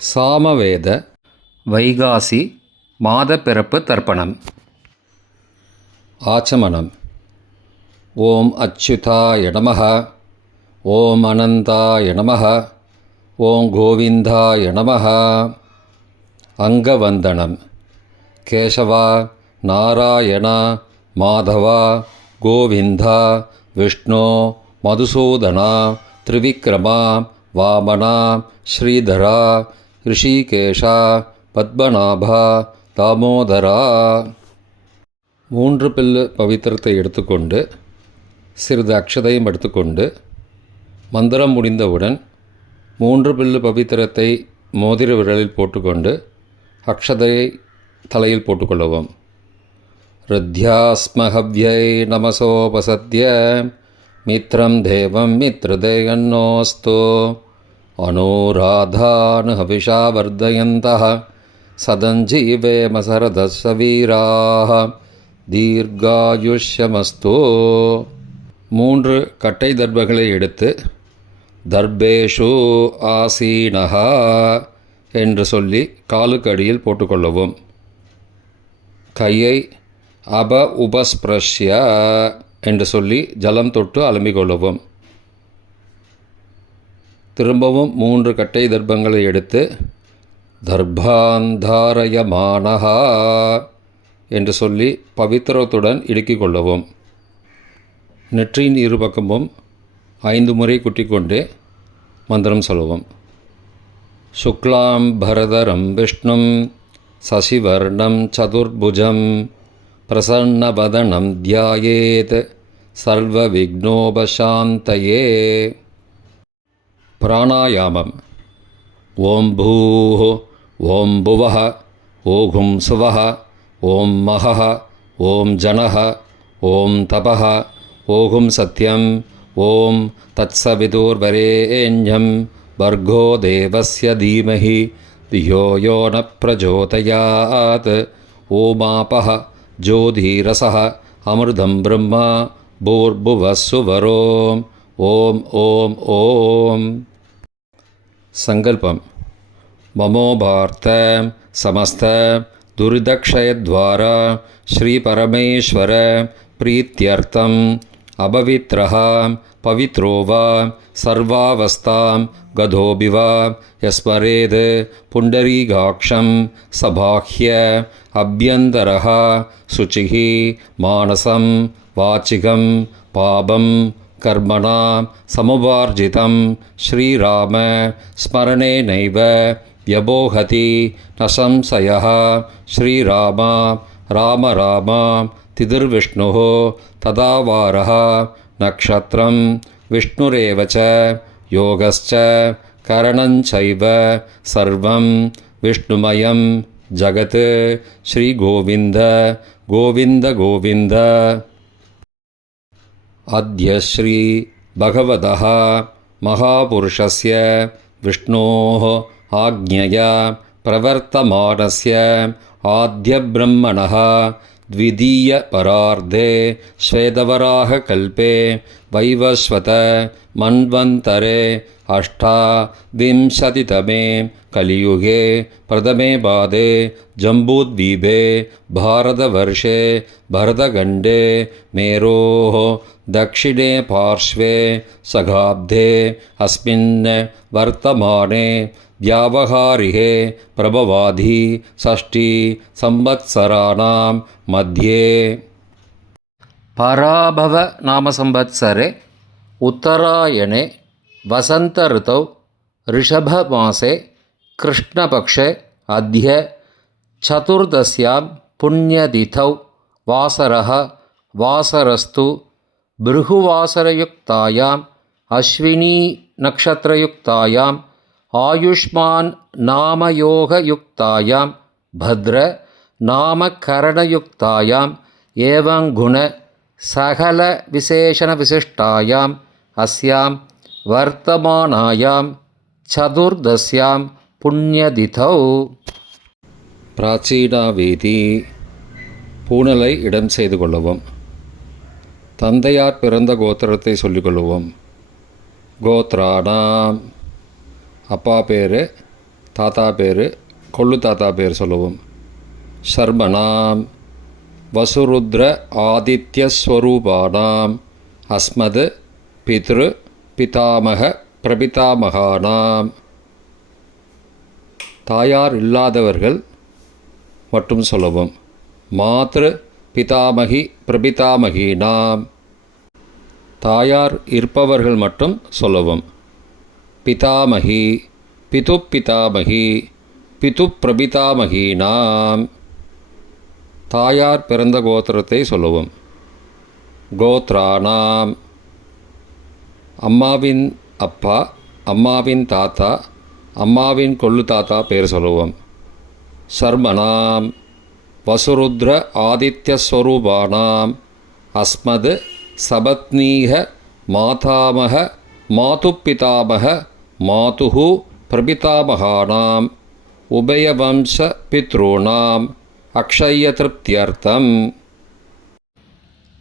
சாமவேத வைகாசி மாத பிறப்பு தர்ப்பணம். ஆச்சமனம். ஓம் அச்சுதாய நமஹ, ஓம் அனந்தாய நமஹ, ஓம் கோவிந்தாய நமஹ. அங்கவந்தனம். கேசவா, நாராயணா, மாதவா, கோவிந்தா, விஷ்ணு, மதுசூதனா, திரிவிக்ரமா, வாமனா, ஸ்ரீதரா, ரிஷிகேஷா, பத்மநாபா, தாமோதரா. 3 பில்லு பவித்திரத்தை எடுத்துக்கொண்டு சிறிது அக்ஷதையும் எடுத்துக்கொண்டு மந்திரம் முடிந்தவுடன் 3 பில்லு பவித்திரத்தை மோதிர விரலில் போட்டுக்கொண்டு அக்ஷதையை தலையில் போட்டுக்கொள்ளவும். ருத்யாஸ்மஹவ்யை நமசோபசத்ய மித்ரம் தேவம் மித்ரதேயன்னோஸ்து அனுராதான் ஹவிஷா வர்தயந்தः சதஞ்சீவேம சரதஸ்ஸ வீராः தீர்காயுஷ்யமஸ்து. 3 கட்டை தர்பங்களை எடுத்து தர்பேஷு ஆசீனஹ என்று சொல்லி காலுக்கு அடியில் போட்டுக்கொள்ளவும். கையை அப உபஸ்பிரஷ்ய என்று சொல்லி ஜலம் தொட்டு அலம்பிக்கொள்ளவும். திரும்பவும் 3 கட்டை தர்பங்களை எடுத்து தர்பாந்தாரயமானஹா என்று சொல்லி பவித்திரத்துடன் இடுக்கிக் கொள்ளவும். நெற்றியின் இரு பக்கமும் 5 முறை குட்டிக்கொண்டே மந்திரம் சொல்லவும். சுக்லாம் பரதரம் விஷ்ணும் சசிவர்ணம் சதுர்புஜம் பிரசன்னவதனம் தியாயேத் சர்வ விக்னோபசாந்தயே. பிராணாயாமம். ஓம் பூः ஓம் புவः ஓகும் சுவः ஓம் மகः ஓம் ஜனः ஓம் தபः ஓகும் சத்யம் ஓம் தத்சவிதுர்வரேண்யம் பர்கோ தேவஸ்ய தீமஹி தியோ யோ ந பிரச்சோதயாத். ஓமாபः ஜோதிரசः அமிர்தம் பிரம்மா பூர்புவः சுவரோம். ஓம் ஓம் ஓம். சங்கல்பம். மமோபார்த்த சமஸ்த துரிதக்ஷயத்வாரா ஸ்ரீ பரமேஸ்வர பிரீத்யர்த்தம் அபவித்ரஹ பவித்ரோ வா சர்வாவஸ்தாம் கதோபிவா யஸ்மரேத் புண்டரீகாக்ஷம் சபாஹ்ய அப்யந்தரஹ சுச்சிஹி மானசம் வாச்சிகம் பாபம் கர்மணா சமுபார்ஜிதம் ஸ்ரீராம ஸ்மரணேனைவ வ்யபோஹதி ந சம்சயः. ஸ்ரீராம ராம ராம திதிர்விஷ்ணுः ததாவாரः நக்ஷத்ரம் விஷ்ணுரேவ ச யோகஸ்ச கரணஞ்சைவ சர்வம் விஷ்ணுமயம் ஜகத். ஸ்ரீ கோவிந்த கோவிந்த கோவிந்த. அத்ய ஸ்ரீ பகவதः மகாபுருஷஸ்ய விஷ்ணோः ஆக்ஞயா பிரவர்த்தமானஸ்ய ஆத்யப்ரம்மணः த்விதீய பரார்த்தே ஸ்வேதவராக கல்பே வைவஸ்வத மன்வந்தரே அஷ்டாவிம்சதிதமே கலியுகே பிரதமே பாதே ஜம்பூத்வீபே பாரதவர்ஷே பரதகண்டே மேரோः दक्षिणे पार्श्वे सगाब्धे अस्मिन् वर्तमाने व्यावहारिके प्रभवाधि षष्ठी संवत्सराणां मध्ये. पराभव नाम संवत्सरे उत्तरायणे वसंत ऋतौ ऋषभमासे कृष्णपक्षे अद्य चतुर्दश्यां पुण्यतिथौ वासरः वासरस्तु भृगुवासरयुक्तायाम् अश्विनी नक्षत्रयुक्तायाम् आयुष्मान् नामयोगयुक्तायां भद्र नामकरणयुक्तायाम् एवं गुण सकल विशेषणविशिष्टायाम् अस्यां वर्तमानायां चतुर्दश्यां पुण्यतिथौ. பிராச்சீனாவேதி. பூணலை இடம் செய்து கொள்ளவும். தந்தையார் பிறந்த கோத்திரத்தை சொல்லிக்கொள்வோம். கோத்ராணாம். அப்பா பேர் தாத்தா பேர், கொள்ளு தாத்தா பேர் சொல்லுவோம். சர்மணாம் வசுருத்ர ஆதித்யஸ்வரூபானாம் அஸ்மது பித்ரு பிதாமக பிரபிதாமகானாம். தாயார் இல்லாதவர்கள் மட்டும் சொல்லவும். மாத்ரு பிதாமகி பிரபிதாமகீனாம். தாயார் இருப்பவர்கள் மட்டும் சொல்லவும். பிதாமகி பிது பிதாமகி பிது பிரபிதாமகீனாம். தாயார் பிறந்த கோத்திரத்தை சொல்லவும். கோத்ரானாம் அம்மாவின் அப்பா, அம்மாவின் தாத்தா, அம்மாவின் கொள்ளு தாத்தா பேர் சொல்லுவோம். சர்மணாம் வசுருத்ர ஆதித்யஸ்வரூபானாம் அஸ்மது சபத்னீக மாதாமக மாதுப்பிதாமக மாதுஹு பிரபிதாமகானாம் உபயவம்ச பித்ருணாம் அக்ஷய திருப்தியர்த்தம்.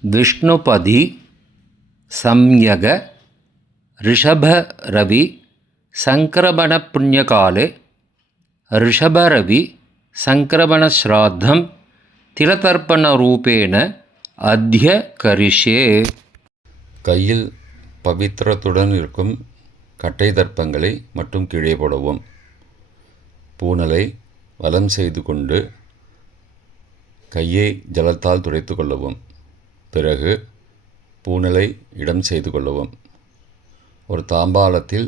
விஷ்ணுபதி சம்யக ரிஷபரவி சங்கிரமண புண்ணியகாலே ரிஷபரவி சங்கிரமணஸ்ராத்தம் திலதர்ப்பணரூபேண அத்ய கரிஷ்யே. கையில் பவித்திரத்துடன் இருக்கும் கட்டை தர்ப்பங்களை மட்டும் கீழே போடவும். பூனலை வலம் செய்து கொண்டு கையை ஜலத்தால் துடைத்து கொள்ளவும். பிறகு பூனலை இடம் செய்து கொள்ளவும். ஒரு தாம்பாளத்தில்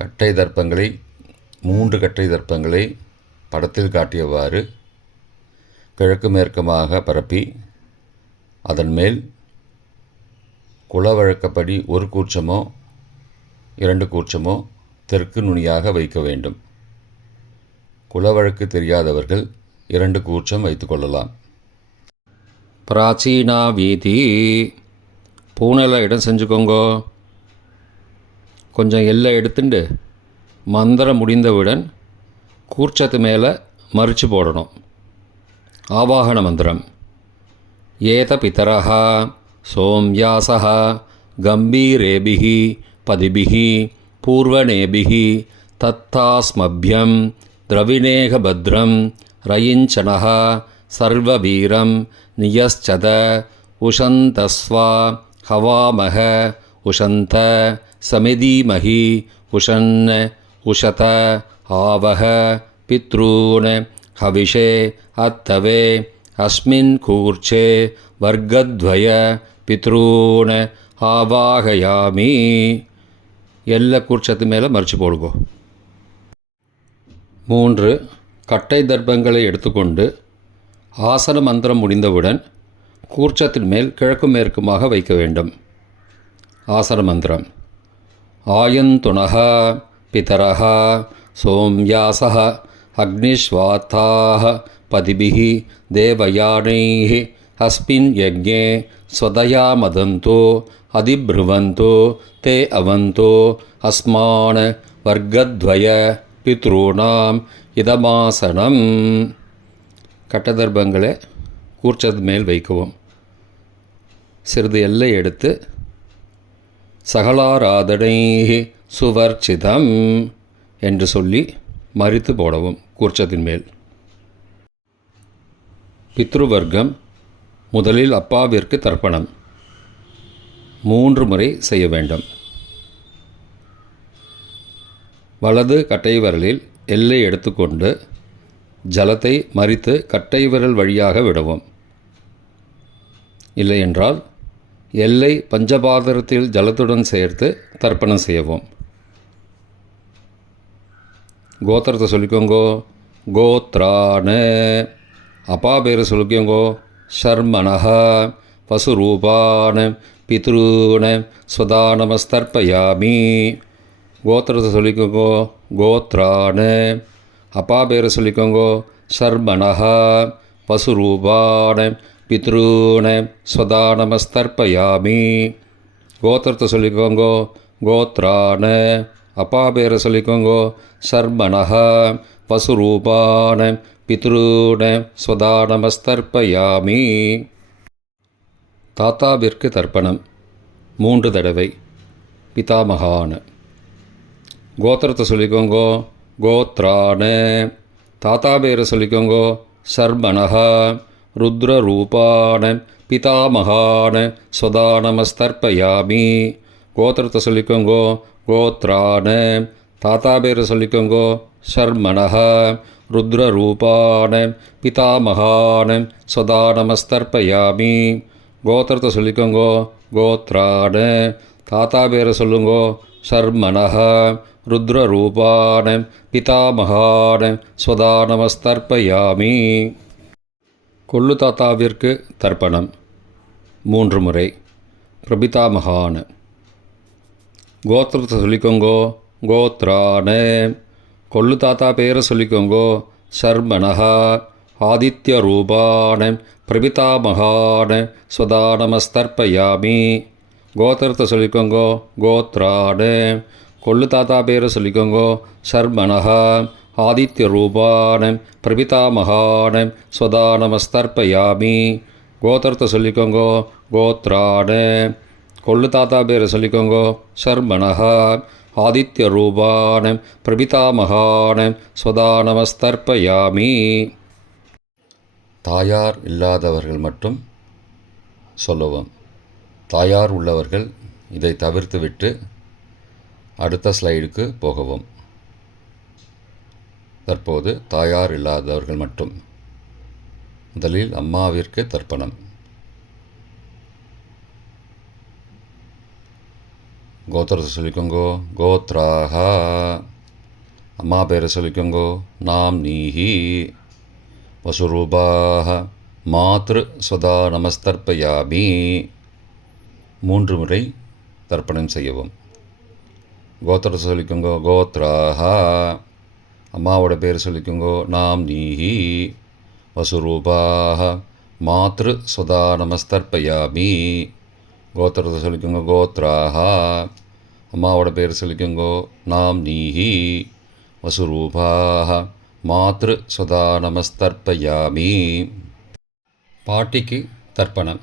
கட்டை தர்ப்பங்களை 3 கட்டை தர்ப்பங்களை படத்தில் காட்டியவாறு கிழக்கு மேற்கமாக பரப்பி அதன் மேல் குலவழக்கப்படி 1 கூர்ச்சமோ 2 கூர்ச்சமோ தெற்கு நுனியாக வைக்க வேண்டும். குலவழக்கு தெரியாதவர்கள் 2 கூர்ச்சம் வைத்து கொள்ளலாம். பிராச்சீனா வீதி. பூனலை இடம் செஞ்சுக்கோங்கோ. கொஞ்சம் எல்லை எடுத்துட்டு மந்திரம் முடிந்தவுடன் கூர்ச்சத்து மேலே மறித்து போடணும். ஆவாகன மந்திரம். ஏத பிதரஹ சோம்யாசஹ கம்பீரேபிஹி பதிபிஹி பூர்வணேபிஹி தத்தாஸ்மப்யம் திரவிணேக பத்ரம் ரயிஞ்சனஹ சர்வவீரம் நியஸ்சத உஷந்தஸ்வா ஹவாமஹ உஷந்த சமிதீமஹி உஷன் உஷத ஆவஹ பித்ரூன் ஹவிஷே அத்தவே அஸ்மின் கூர்ச்சே வர்க்கத்வய பித்ரூன் ஆவாகயாமி. எல்லா கூர்ச்சத்து மேலே மறித்து போடுங்கோ. 3 கட்டை தர்ப்பங்களை எடுத்துக்கொண்டு ஆசன மந்திரம் முடிந்தவுடன் கூர்ச்சத்தின் மேல் கிழக்கு மேற்குமாக வைக்க வேண்டும். ஆசன மந்திரம். ஆயந்துணஹ பிதரஹ சோம்யாசஹ அக்னிஸ்வாத்தாஹ பதிபிஹி தேவயானைஹி அஸ்மின் யஜ்ஞே ஸ்வதயா மதந்தோ அதிப்ருவந்தோ தே அவந்தோ அஸ்மான் வர்க்கத்வய பித்ருணாம் இதமாசனம். கட்டதர்ப்பங்களை கூர்ச்சத்து மேல் வைக்கவும். சிறிது எல்லை எடுத்து சகலாராதனை சுவர்ச்சிதம் என்று சொல்லி மறித்து போடவும் கூர்ச்சத்தின் மேல். பித்ருவர்க்கம். முதலில் அப்பாவிற்கு தர்ப்பணம் 3 முறை செய்ய வேண்டும். வலது கட்டை விரலில் எல்லை எடுத்துக்கொண்டு ஜலத்தை மறித்து கட்டை விரல் வழியாக விடவும். இல்லையென்றால் எல்லை பஞ்சபாத்திரத்தில் ஜலத்துடன் சேர்த்து தர்ப்பணம் செய்யவும். கோத்திரத்தை சொல்லிக்கோங்கோ. கோத்ரான. அப்பா பேர் சொல்லிக்கோங்கோ. ஷர்மணஹ வசுரூபான பித்ருன ஸ்வதானமஸ்தர்ப்பயாமி. கோத்திரத்தை சொல்லிக்கோங்கோ. கோத்ரான. அப்பா பேர் சொல்லிக்கோங்கோ. ஷர்மணஹ வசுரூபான பித்ருன ஸ்வதானமஸ்தர்ப்பயாமி. கோத்திரத்தை சொல்லிக்கோங்கோ. கோத்ரான. அப்பா பேரை சொல்லிக்கோங்கோ. ஷர்மணஹ வசுரூபான பித்ருன ஸ்வதானமஸ்தர்ப்பயாமி. தாத்தாவிற்கு தர்ப்பணம் 3 தடவை. பிதாமகான். கோத்திரத்தை சொல்லிக்கோங்கோ. கோத்ரான. தாத்தா பேரை சொல்லிக்கோங்கோ. சர்மணஹ. ருத்ரரூபான பிதாமகான ஸ்வதா நமஸ்தர்ப்பயாமி. கோத்திரத்தை சொல்லிக்கோங்கோ. கோத்ரான. தாத்தா பேரை சொல்லிக்கோங்கோ. சர்மணஹ. ருத்ரரூபான பிதாமகான ஸ்வதா நமஸ்தர்ப்பயாமி. கோத்திரத்தை சொல்லிக்கோங்கோ. கோத்ரான. தாத்தா பேரை சொல்லுங்கோ. சர்மணஹ. ருத்ரரூபான பிதாமகான ஸ்வதா நமஸ்தர்ப்பயாமி. கொள்ளு தாத்தாவிற்கு தர்ப்பணம் 3 முறை. பிரபிதாமகான. கோத்திரத்தை சொல்லிக்கோங்கோ. கோத்ரான. கொள்ளு தாத்தா பேரை சொல்லிக்கோங்கோ. சர்மணஹ. ஆதித்ய ரூபான பிரபிதாமகான ஸ்வதா நமஸ்தர்ப்பயாமி. கோத்திரத்தை சொல்லிக்கோங்கோ. கோத்ரான. கொள்ளு தாத்தா பேரை சொல்லிக்கோங்கோ. சர்மணஹ. ஆதித்ய ரூபான பிரபிதாமகான ஸ்வதா நமஸ்தர்ப்பயாமி. கோத்திரத்தை சொல்லிக்கோங்கோ. கோத்ரான. கொள்ளு தாத்தா பேரை சொல்லிக்கோங்கோ. சர்மணஹ. ஆதித்ய ரூபான பிரபிதாமகான ஸ்வதா நமஸ்தர்ப்பயாமி. தாயார் இல்லாதவர்கள் மட்டும் சொல்லவும். தாயார் உள்ளவர்கள் இதை தவிர்த்துவிட்டு அடுத்த ஸ்லைடுக்கு போகவும். தற்போது தாயார் இல்லாதவர்கள் மட்டும். முதலில் அம்மாவிற்கு தர்ப்பணம். கோத்திரத்தை சொல்லிக்கோங்கோ. கோத்ராஹ. அம்மா பேரை சொல்லிக்கோங்கோ. நாம் நீஹி. வசுரூபாஹ. மாத்ரு ஸ்வதா நமஸ்தர்ப்பயாமி. 3 முறை தர்ப்பணம் செய்யவும். கோத்திரத்தை சொல்லிக்கோங்கோ. கோத்ராஹ. அம்மாவோட பேர் சொல்லிக்கோங்கோ. நாம் நீஹி. வசுரூபாஹ. மாத்ரு ஸ்வதா நமஸ்தர்ப்பயாமி. கோத்திரத்தை சொல்லிக்கோங்க. கோத்ராஹ. அம்மாவோட பேர் சொல்லிக்கோங்கோ. நாம் நீஹி. வசுரூபாஹ. மாத்ரு ஸ்வதா நமஸ்தர்ப்பயாமி. பாட்டிக்கு தர்ப்பணம்.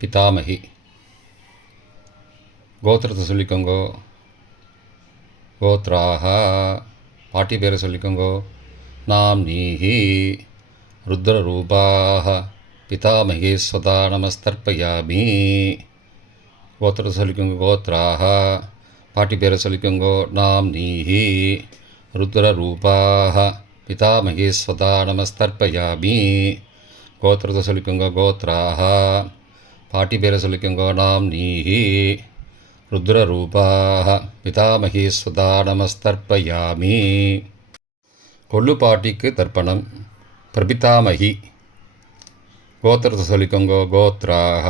பிதாமகி. கோத்திரத்தை சொல்லிக்கோங்கோ. கோத்ராஹ. பாட்டி பேரை சொல்லிக்கோங்கோ. நாம் நீஹி. ருத்ரரூபாஹ. பிதாமகி ஸ்வதா நமஸ்தர்ப்பயாமி. கோத்திரத்தை சொல்லிக்கோங்க. கோத்ராஹ. பாட்டி பேரை சொல்லிக்கோங்கோ. நாம் நீஹி. ருத்ரரூபாஹ. பிதாமகி ஸ்வதா நமஸ்தர்ப்பயாமி. கோத்திரத்தை சொல்லிக்கோங்க. கோத்ராஹ. பாட்டி பேரை சொல்லிக்கோங்கோ. நாம் நீஹி. ருத்ரரூபாஹ. பிதாமகி ஸ்வதா நமஸ்தர்ப்பயாமி. கொள்ளு பாட்டிக்கு தர்ப்பணம். பிரபிதாமகி. கோத்திரத்தை சொல்லிக்கோங்கோ. கோத்ராஹ.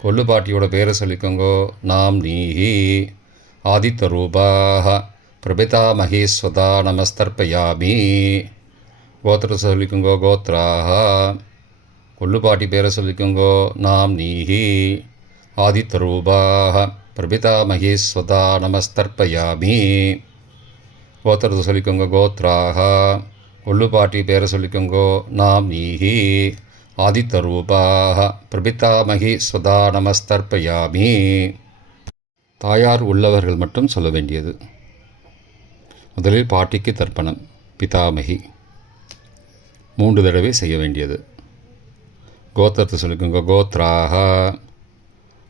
கொள்ளு பாட்டியோட பேரை சொல்லிக்கோங்கோ. நாம் நீஹி. ஆதித்ய ரூபாஹ. பிரபிதாமகி ஸ்வதா நமஸ்தர்ப்பயாமி. கோத்திரத்தை சொல்லிக்கோங்கோ. கோத்ராஹ. கொள்ளு பாட்டி பேரை சொல்லிக்கோங்கோ. நாம் நீஹி. ஆதித்ய ரூபாஹ. பிரபிதாமகி ஸ்வதா நமஸ்தர்ப்பயாமி. கோத்திரத்தை சொல்லிக்கோங்க. கோத்ராஹ. கொள்ளு பாட்டி பேரை சொல்லிக்கோங்கோ. நாம் நீஹி. ஆதித்ய ரூபாஹ. பிரபிதாமகி ஸ்வதா நமஸ்தர்ப்பயாமி. தாயார் உள்ளவர்கள் மட்டும் சொல்ல வேண்டியது. முதலில் பாட்டிக்கு தர்ப்பணம். பிதாமகி 3 தடவை செய்ய வேண்டியது. கோத்திரத்தை சொல்லிக்கோங்க. கோத்ராஹ.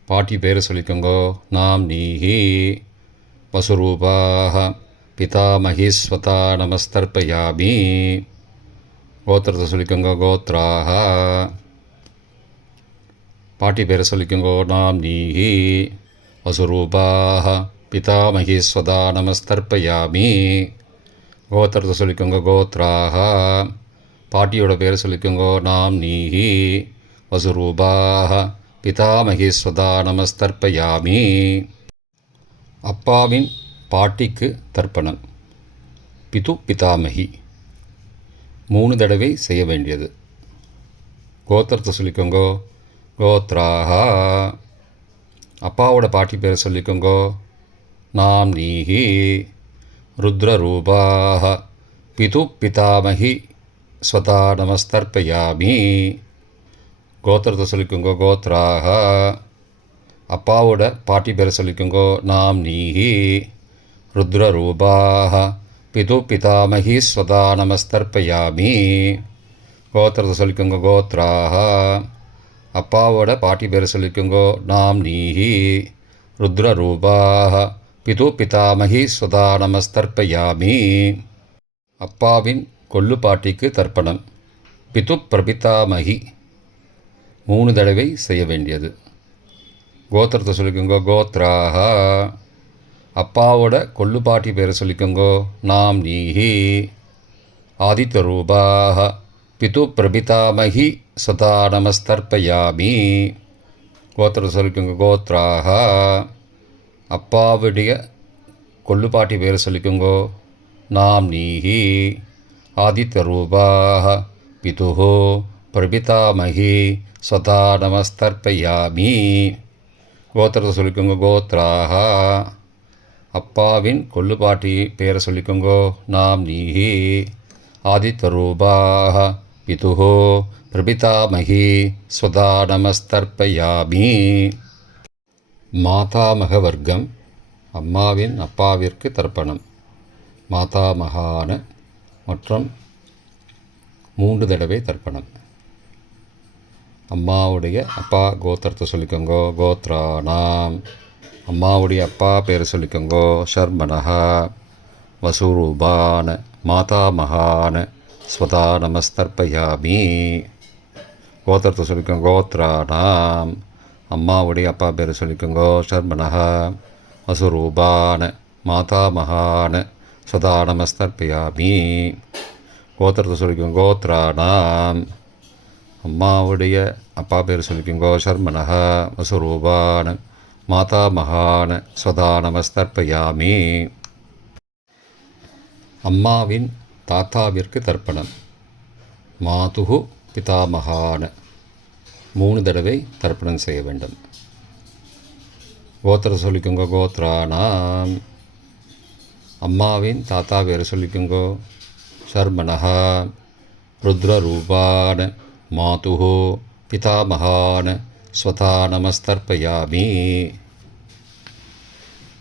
பாட்டி பேரை சொல்லிக்கோங்கோ. நாம் நீஹி. வசுரூபாஹ. பிதாமகி ஸ்வதா நமஸ்தர்ப்பயாமி. கோத்திரத்தை சொல்லிக்கோங்க. கோத்ராஹ. பாட்டி பேரை சொல்லிக்கோங்கோ. நாம் நீஹி. வசுரூபாஹ. பிதாமகி ஸ்வதா நமஸ்தர்ப்பயாமி. கோத்திரத்தை சொல்லிக்கோங்க. கோத்ராஹ. பாட்டியோட பேரை சொல்லிக்கோங்கோ. நாம் நீஹி. வசுரூபாஹ. பிதாமகி ஸ்வதா நமஸ்தர்ப்பயாமி. அப்பாவின் பாட்டிக்கு தர்ப்பணம். பிது பிதாமகி 3 தடவை செய்ய வேண்டியது. கோத்திரத்தை சொல்லிக்கோங்கோ. கோத்ராஹ. அப்பாவோட பாட்டி பேரை சொல்லிக்கோங்கோ. நாம் நீஹி. ருத்ரரூபாஹ. பிது பிதாமகி ஸ்வதா நமஸ்தர்ப்பயாமி. கோத்திரத்தை சொல்லிக்கோங்கோ. கோத்ராஹ. அப்பாவோட பாட்டி பேரை சொல்லிக்கோங்கோ. நாம் நீஹி. ருத்ரரூபாஹ. பிது பிதாமகி ஸ்வதா நமஸ்தர்ப்பயாமி. கோத்திரத்தை சொல்லிக்கோங்க. கோத்ராக. அப்பாவோட பாட்டி பேர் சொல்லிக்கோங்க. நாம் நீஹி. ருத்ரரூபாக. பிது பிதாமகி ஸ்வதா நமஸ்தர்ப்பயாமி. அப்பாவின் கொள்ளு பாட்டிக்கு தர்ப்பணம். பிது பிரபிதாமகி 3 தடவை செய்ய வேண்டியது. கோத்திரத்தை சொல்லிக்கோங்க. கோத்ராக. அப்பாவோட கொள்ளுப்பாட்டி பேரை சொல்லிக்கோங்க. நாம் நீஹி. ஆதித்யரூபாக. பிது பிரபிதாமகி சதா நமஸ்தர்ப்பயாமி. கோத்திரத்தை சொல்லிக்கோங்க. கோத்ராக. அப்பாவுடைய கொள்ளுப்பாட்டி பேரை சொல்லிக்கோங்க. நாம் நீஹி. ஆதித்யரூபாக. பிதுஹோ பிரபிதாமகி சதா நமஸ்தர்ப்பயாமி. கோத்திரத்தை சொல்லிக்கோங்க. கோத்ராக. அப்பாவின் கொள்ளுப்பாட்டி பேரை சொல்லிக்கோங்க. நாம் நீஹி. ஆதித்யரூபாக. பிதுஹோ பிரபிதாமகி ஸ்வதா நமஸ்தர்ப்பயாமி. மாதாமக வர்க்கம். அம்மாவின் அப்பாவிற்கு தர்ப்பணம். மாதாமகான மற்றும் 3 தடவை தர்ப்பணம். அம்மாவுடைய அப்பா கோத்திரத்தை சொல்லிக்கோங்க. கோத்ரானாம். அம்மாவுடைய அப்பா பேரை சொல்லிக்கோங்க. ஷர்மனஹா. வசுரூபான மாதாமகான ஸ்வதா நமஸ்தர்ப்பயாமி. கோத்திரத்தை சொல்லிக்கோங்க. கோத்ரானாம். அம்மாவுடைய அப்பா பேரை சொல்லிக்கோங்க. ஷர்மனஹா. வசுரூபான மாதாமகான ஸ்வதா நமஸ்தர்ப்பயாமி. கோத்திரத்தை சொல்லிக்கோங்க. கோத்ரானாம். அம்மாவுடைய அப்பா பேர் சொல்லிக்கோங்க. ஷர்மனஹ. வசுரூபான மாதாமகான ஸ்வதா நமஸ்தர்ப்பயாமி. அம்மாவின் தாத்தாவிற்கு தர்ப்பணம். மாதுஹு பிதாமகான 3 தடவை தர்ப்பணம் செய்ய வேண்டும். கோத்திரத்தை சொல்லிக்கோங்க. கோத்ரானாம். அம்மாவின் தாத்தா பேர் சொல்லிக்கோங்க. ஷர்மனஹ. ருத்ரரூபான மாதுஹோ பிதாமகான ஸ்வதா நமஸ்தர்ப்பயாமி.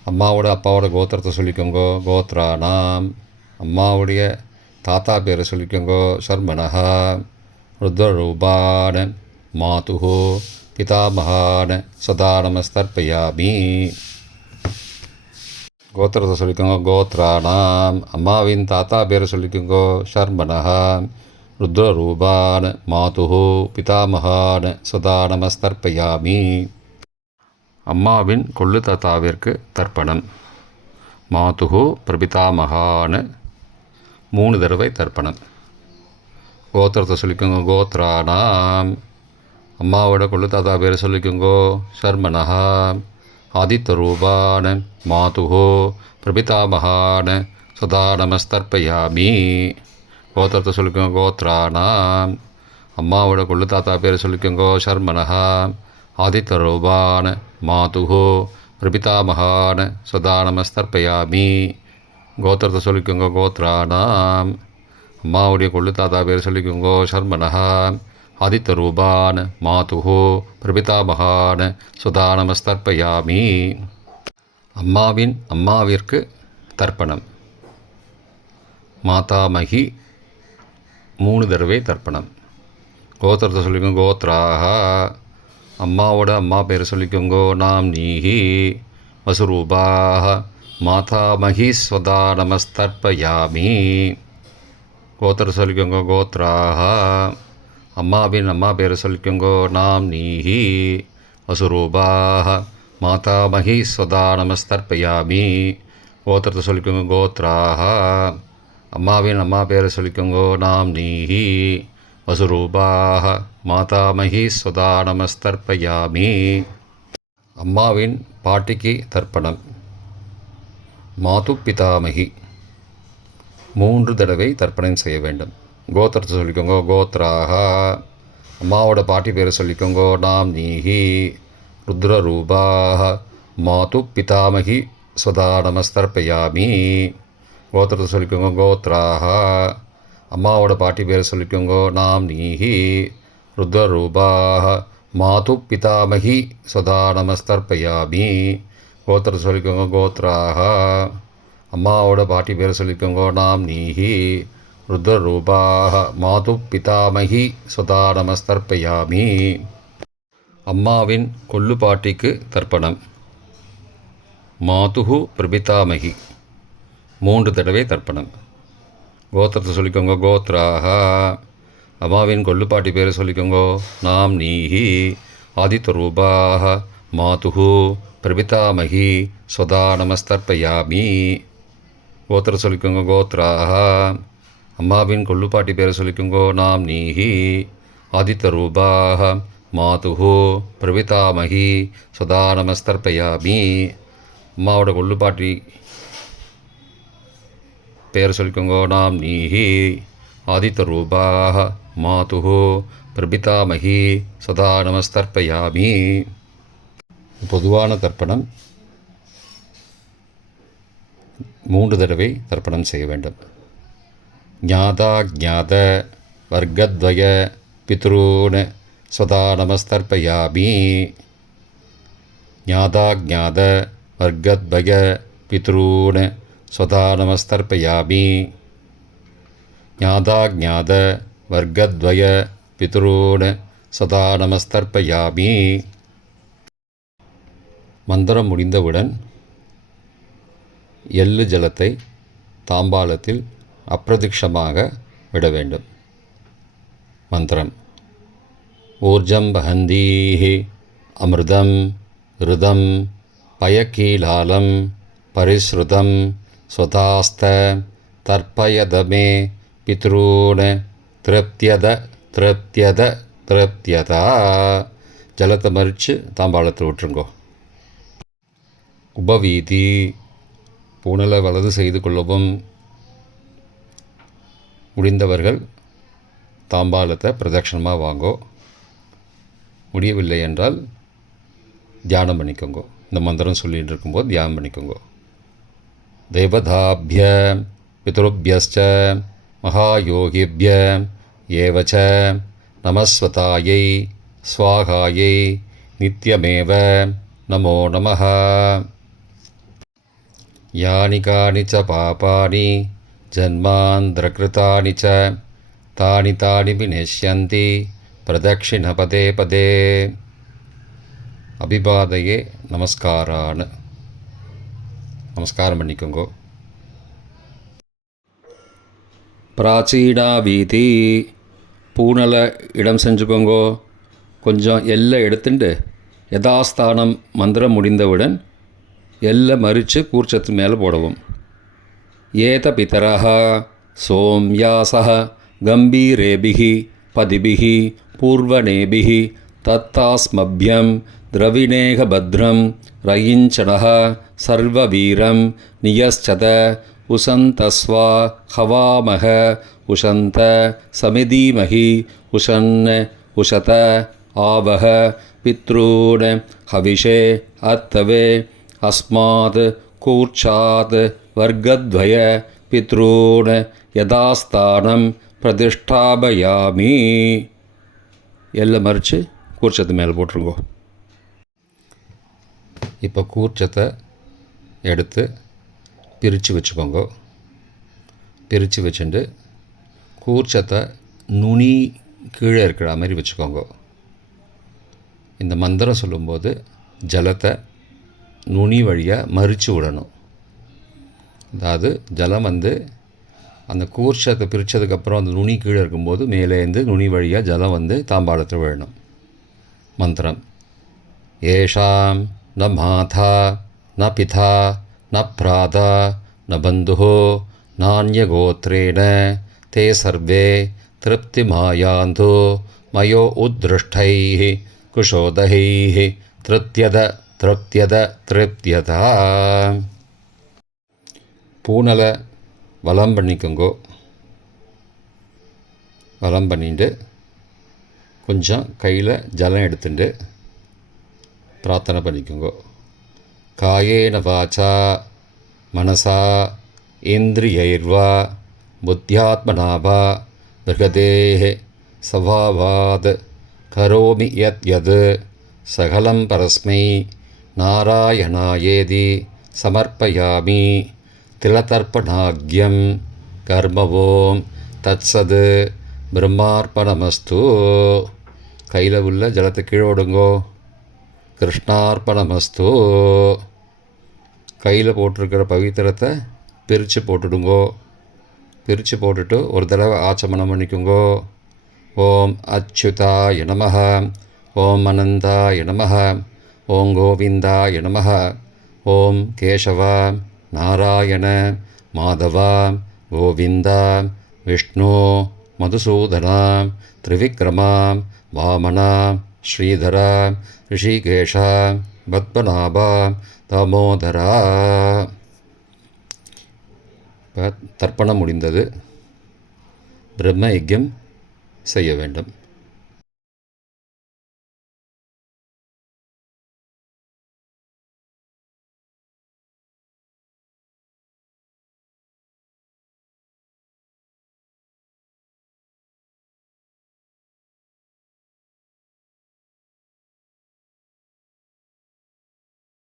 அம்மாவோட அப்பாவோட கோத்திரத்தை சொல்லிக்கோங்க. கோத்ரானாம். அம்மாவுடைய தாத்தா பேரை சொல்லிக்கோங்க. ஷர்மனஹ. ருத்ரரூபான மாதுஹோ பிதாமகான ஸ்வதா நமஸ்தர்ப்பயாமி. கோத்திரத்தை சொல்லிக்கோங்க. கோத்ரானாம். அம்மாவின் தாத்தா பேரை சொல்லிக்கோங்க. ஷர்மனஹ. ருத்ரரூபான மாதுஹோ பிதாமகான ஸ்வதா நமஸ்தர்ப்பயாமி. அம்மாவின் கொள்ளு தாத்தாவிற்கு தர்ப்பணம். மாதுஹோ பிரபிதாமகான 3 தடவை தர்ப்பணம். கோத்திரத்தை சொல்லிக்கோங்க. கோத்ரானாம். அம்மாவோட கொள்ளு தாத்தா பேரை சொல்லிக்கோங்க. ஷர்மனஹ. ஆதித்யரூபான மாதுஹோ பிரபிதாமகான ஸ்வதா நமஸ்தர்ப்பயாமி. கோத்திரத்தை சொல்லிக்கோங்க. கோத்ரானாம். அம்மாவோட கொள்ளு தாத்தா பேரை சொல்லிக்கோங்க. ஷர்மனஹ. ஆதித்யரூபான மாதுஹோ பிரபிதாமகான ஸ்வதா நமஸ்தர்ப்பயாமி. கோத்திரத்தை சொல்லிக்கோங்க. கோத்ரானாம். அம்மாவுடைய கொள்ளு தாத்தா பேரை சொல்லிக்கோங்க. ஷர்மனஹ. ஆதித்யரூபான மாதுஹோ பிரபிதாமகான ஸ்வதா நமஸ்தர்ப்பயாமி. அம்மாவின் அம்மாவிற்கு தர்ப்பணம். மாதாமகி 3 தடவை தர்ப்பணம். கோத்திரத்தை சொல்லிக்கோங்க. கோத்ராக. அம்மாவோட அம்மா பேரை சொல்லிக்கோங்க. நாம் நீஹி. வசுரூபாக. மாதாமகி ஸ்வதா நமஸ்தர்ப்பயாமி. கோத்திரத்தை சொல்லிக்கோங்க. கோத்ராக. அம்மாவின் அம்மா பேரை சொல்லிக்கோங்க. நாம் நீஹி. வசுரூபாக. மாதாமகி ஸ்வதா நமஸ்தர்ப்பயாமி. கோத்திரத்தை சொல்லிக்கோங்க. கோத்ராக. அம்மாவின் அம்மா பேரை சொல்லிக்கோங்க. நாம் நீஹி. வசுரூபாக. மாதாமகி ஸ்வதா நமஸ்தர்ப்பயாமி. அம்மாவின் பாட்டிக்கு தர்ப்பணம். மாது பிதாமகி 3 தடவை தர்ப்பணம் செய்ய வேண்டும். கோத்திரத்தை சொல்லிக்கோங்க. கோத்ராக. அம்மாவோட பாட்டி பேரை சொல்லிக்கோங்க. நாம் நீஹி. ருத்ரரூபாக. மாது பிதாமகி ஸ்வதா நமஸ்தர்ப்பயாமி. கோத்திரத்தை சொல்லிக்கோங்க. கோத்ராக. அம்மாவோட பாட்டி பேரை சொல்லிக்கோங்க. நாம் நீஹி. ருத்ரரூபாக. மாது பிதாமகி ஸ்வதா நமஸ்தர்ப்பயாமி. கோத்திரத்தை சொல்லிக்கோங்க. கோத்ராக. அம்மாவோட பாட்டி பேரை சொல்லிக்கோங்க. நாம் நீஹி ருத்ரரூபாக மாது பிதாமகி சுதா நமஸ்தர்ப்பயாமி. அம்மாவின் கொள்ளு பாட்டிக்கு தர்ப்பணம். மாதுஹு பிரபிதாமகி 3 தடவை தர்ப்பணம். கோத்திரத்தை சொல்லிக்கோங்க. கோத்ராக. அம்மாவின் கொள்ளுப்பாட்டி பேரை சொல்லிக்கோங்க. நாம் நீஹி ஆதித்யரூபாக மாதுஹு பிரபிதாமகி சுதா நமஸ்தர்ப்பயாமி. கோத்திரம் சொல்லிக்கோங்க. கோத்ராக. அம்மாவின் கொள்ளுப்பாட்டி பேரை சொல்லிக்கோங்க. நாம் நீஹி ஆதித்யரூபாக மாதுஹு பிரபிதாமகி சுதா நமஸ்தர்ப்பயாமி. அம்மாவோட கொள்ளுப்பாட்டி பேர் சொல்லிக்கோங்க. நாம் நீஹி ஆதித்யரூபாக மாதுஹு பிரபிதாமகி சதா நமஸ்தர்ப்பயாமி. பொதுவான தர்ப்பணம் 3 தடவை தர்ப்பணம் செய்ய வேண்டும். ஞாதா ஞாத வர்க்கத்வய பித்ரூன் சதா நமஸ்தர்ப்பயாமி. ஞாதா ஞாத வர்க்கத்வய பித்ரூன் சதா நமஸ்தர்ப்பயாமி. ஞாதா ஞாத வர்க்கத்வய பித்ரூன் சதா நமஸ்தர்ப்பயாமி. மந்திரம் முடிந்தவுடன் எள்ளு ஜலத்தை தாம்பாளத்தில் அப்பிரதிக்ஷமாக விட வேண்டும். மந்திரம். ஊர்ஜம் வஹந்தீஹி அமிர்தம் ருதம் பயக்கீலாலம் பரிஸ்ருதம் ஸ்வதாஸ்த தர்ப்பயதமே பித்ரூன் திருப்தியத திருப்தியத திருப்தியதா. ஜலத்தை மறித்து தாம்பாளத்தில் விட்டுருங்கோ. உபவீதி. பூணலை வலது செய்து கொள்ளவும். முடிந்தவர்கள் தாம்பாளத்தை பிரதட்சணமாக வாங்கோ. முடியவில்லை என்றால் தியானம் பண்ணிக்கோங்க. இந்த மந்திரம் சொல்லிகிட்டு இருக்கும்போது தியானம் பண்ணிக்கோங்க. தேவதாபிய பித்ருபியஸ்ச மகாயோகிபிய ஏவச்ச நமஸ்வதாயை ஸ்வாகாயை நித்யமேவ நமோ நமः. யானி கானி ச பாபானி ஜன்மாந்திரகிருதானி ச தானி தானி விநஷ்யந்தி பிரதக்ஷிண பதே பதே. அபிபாதையே நமஸ்காரான்னு நமஸ்காரம் பண்ணிக்கோங்க. பிராச்சீனா வீதி. பூனலை இடம் செஞ்சுக்கோங்கோ. கொஞ்சம் எல்லை எடுத்துட்டு யதாஸ்தானம் மந்திரம் முடிந்தவுடன் எல்லை மறித்து கூர்ச்சத்து மேலே போடவும். ஏத பிதரஹ சோம்யாசஹ கம்பீரேபிஹி பதிபிஹி பூர்வனேபிஹி தத்தாஸ்மப்யம் திரவிணேக பத்ரம் ரயிஞ்சனஹ சர்வவீரம் நியஸ்சத உசந்தஸ்வா ஹவாமஹ உஷந்த சமிதீமஹி உஷன் உஷத ஆவஹ பித்ரூன் ஹவிஷே அத்தவே அஸ்மாத் கூர்ச்சாத் வர்க்கத்வய பித்ரூன் யதாஸ்தானம் பிரதிஷ்டாபயாமி. எல்லாம் மறித்து கூர்ச்சத்து மேலே போட்டுருங்கோ. இப்போ கூர்ச்சத்தை எடுத்து பிரித்து வச்சுக்கோங்க. பிரித்து வச்சுட்டு கூர்ச்சத்தை நுனி கீழே இருக்கிற மாதிரி வச்சுக்கோங்க. இந்த மந்திரம் சொல்லும்போது ஜலத்தை நுனி வழியாக மறித்து விடணும். அதாவது ஜலம் அந்த கூர்ச்சத்தை பிரித்ததுக்கப்புறம் அந்த நுனி கீழே இருக்கும்போது மேலேருந்து நுனி வழியாக ஜலம் தாம்பாளத்தில் விழணும். மந்திரம். ஏஷாம் ந மாதா ந பிதா ந பிராதா ந பந்துஹோ நான்யகோத்ரேன தே சர்வே திருப்திமாயாந்தோ மயோ உத்ருஷ்டைः குஷோதகைः திருப்தியத திருப்தியத திருப்தியதா. பூனலை வலம் பண்ணிக்கோங்கோ. வலம் பண்ணிட்டு கொஞ்சம் கையில் ஜலம் எடுத்துட்டு பிரார்த்தனை பண்ணிக்கோங்க. காயேன வாச்சா மனசா இந்திரியைர்வா புத்தியாத்மனாவா பிருகதேஹ சவாவாத் கரோமி யத் யத் சகலம் பரஸ்மை நாராயணாயேதி சமர்ப்பயாமி. திலதர்ப்பணாக்யம் கர்மவோம் தத்சது பிரம்மார்ப்பணமஸ்து. கையில் உள்ள ஜலத்தை கீழே விடுங்கோ. கிருஷ்ணார்ப்பணமஸ்து. கையில் போட்டிருக்கிற பவித்திரத்தை பிரித்து போட்டுடுங்கோ. பிரித்து போட்டுட்டு ஒரு தடவை ஆச்சமனம் பண்ணிக்குங்கோ. ஓம் அச்சுதாய நமஹ, ஓம் அனந்தாய நமஹ, ஓம் கோவிந்தாய நமஹ, ஓம் கேசவ நாராயண மாதவ கோவிந்தா விஷ்ணு மதுசூதனா திரிவிக்ரமா வாமனா ஸ்ரீதரா ரிஷிகேஷா பத்மநாபா தாமோதரா. இப்போ தர்ப்பணம் முடிந்தது. பிரம்ம யஜ்யம் செய்ய வேண்டும்.